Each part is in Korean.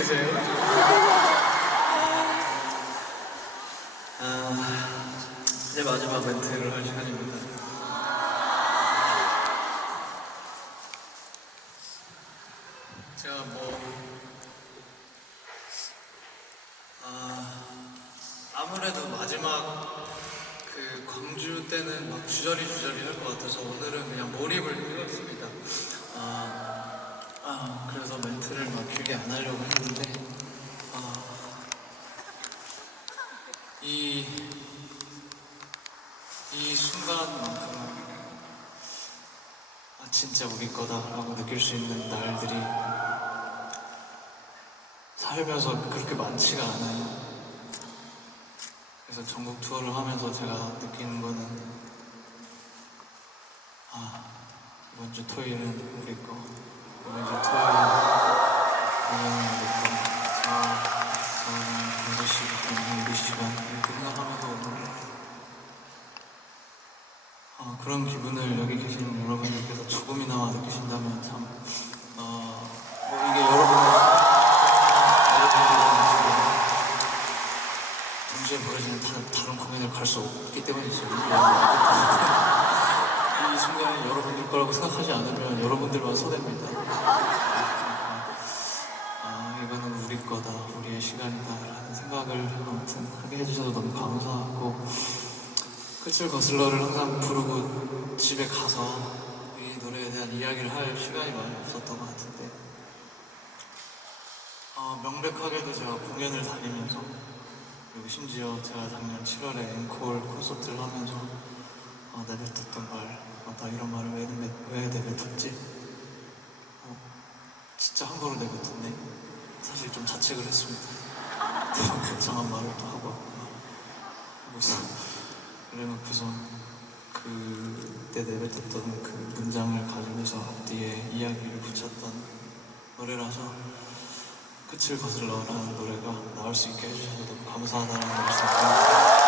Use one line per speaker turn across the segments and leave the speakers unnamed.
계세요. 아, 이제 마지막 멘트를 할 시간입니다. 제가 뭐, 아, 아무래도 마지막 그 광주 때는 막 주저리 주저리 할 것 같아서 오늘은 그냥 몰입을 해봤습니다. 아, 아, 그래서 멘트를 막 길게 안 하려고 했는데, 아, 이, 이 순간만큼은 아, 진짜 우리 거다라고 느낄 수 있는 날들이 살면서 그렇게 많지가 않아요. 그래서 전국 투어를 하면서 제가 느끼는 거는 아 이번 주 토요일은 우리 거 이번 주 토요일은 공연은 우리 거 저, 저는 공주 씨기 때문에 우리 시간 이렇게 생각하면서 어, 그런 기분을 여기 계시는 여러분들께서 조금이나마 느끼신다면 참 어, 뭐 이게 여러분의 여러분들의 동시에 벌어지는 다, 다른 공연을 갈 수 없기 때문이죠. 여러분들 거라고 생각하지 않으면 여러분들만 손해입니다. 아, 이거는 우리 거다, 우리의 시간이다라는 생각을 아무튼 하게 해주셔서 너무 감사하고 끝을 거슬러를 항상 부르고 집에 가서 이 노래에 대한 이야기를 할 시간이 많이 없었던 것 같은데 어, 명백하게도 제가 공연을 다니면서 그리고 심지어 제가 작년 7월에 앵콜 콘서트를 하면서 어, 내뱉 었던 말, 어, 나 이런 말을 왜, 내뱉, 왜 내뱉었지? 어, 진짜 함부로 내뱉었네. 사실 좀 자책을 했습니다. 너무 괜찮은 말을 또 하고 왔구나. 그래놓고서 그때 내뱉었던 그 문장을 가지고서 앞뒤에 이야기를 붙였던 노래라서 끝을 거슬러라는 노래가 나올 수 있게 해주셔서 너무 감사하다는 말씀 드립니다.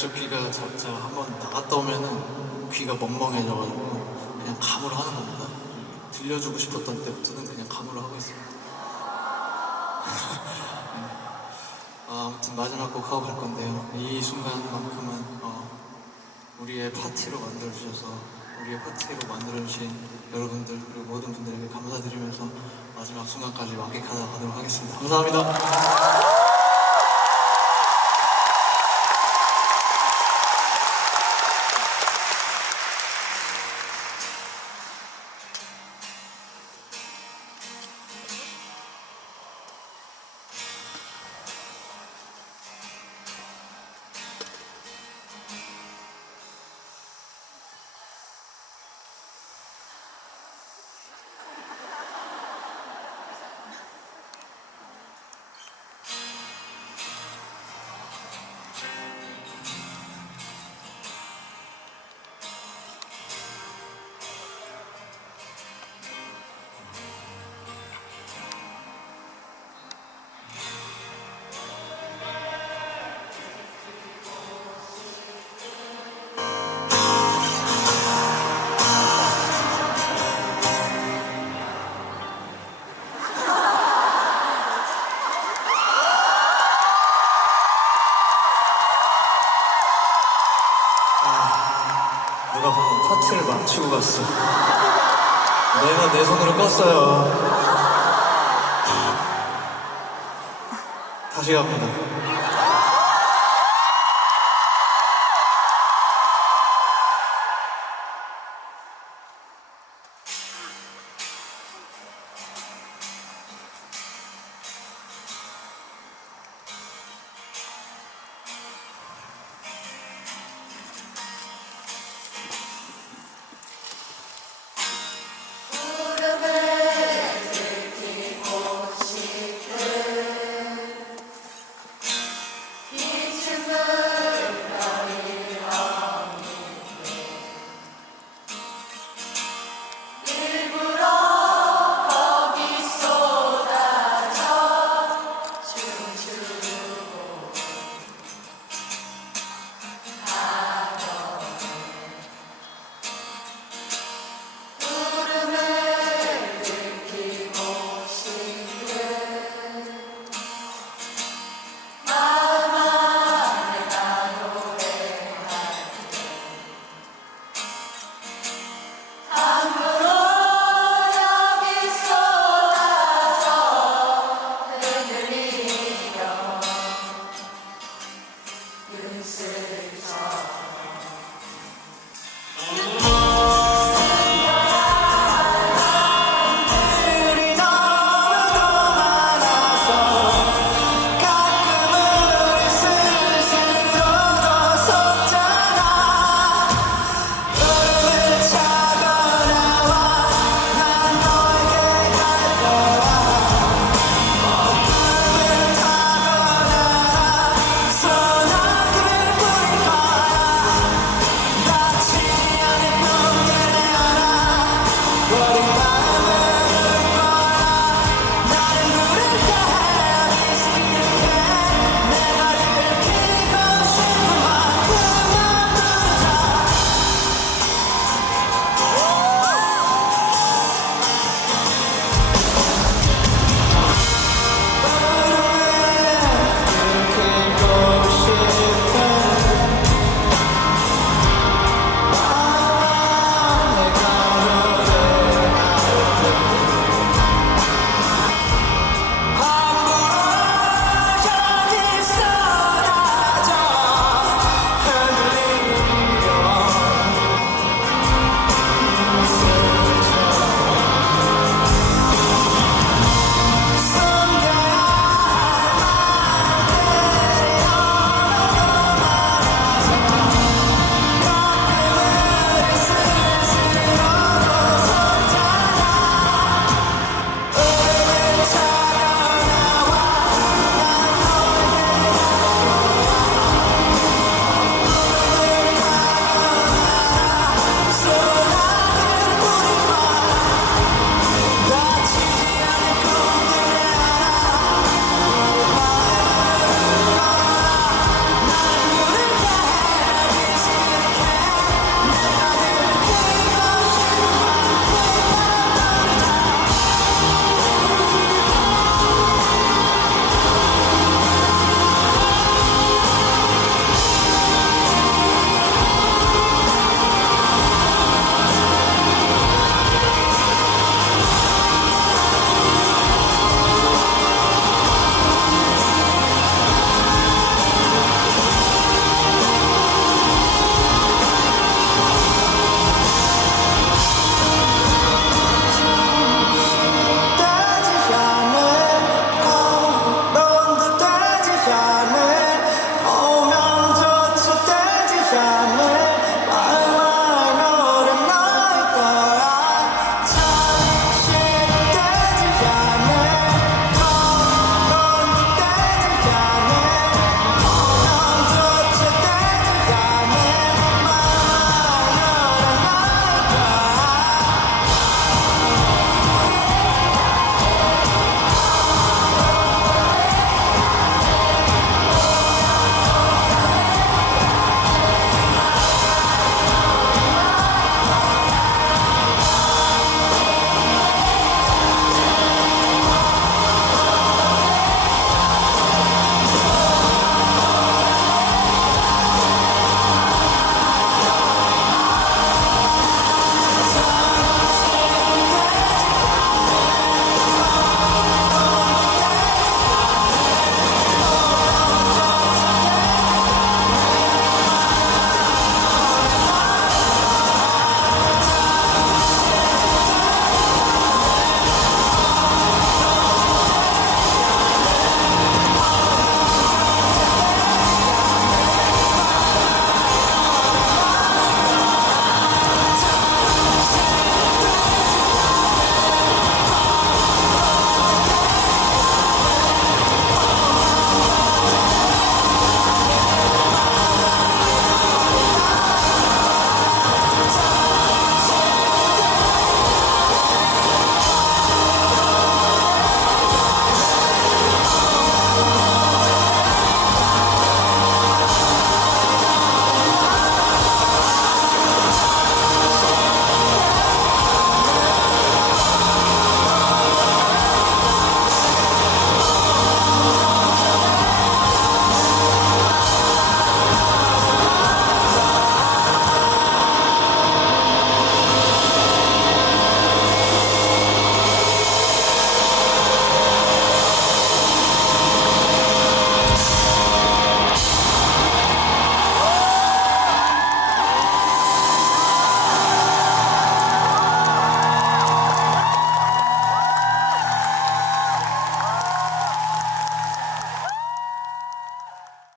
이쪽 귀가 자- 제가 한번 나갔다 오면은 귀가 멍멍해져가지고 그냥 감으로 하는 겁니다. 들려주고 싶었던 때부터는 그냥 감으로 하고 있습니다. 네. 아, 아무튼 마지막 곡 하고 갈 건데요. 이 순간만큼은 어, 우리의 파티로 만들어주셔서 우리의 파티로 만들어주신 여러분들 그리고 모든 분들에게 감사드리면서 마지막 순간까지 만끽하도록 하도록 하겠습니다. 감사합니다. 누가 방금 파티를 망치고 갔어. 내가 내 손으로 껐어요. 다시 갑니다.
I'm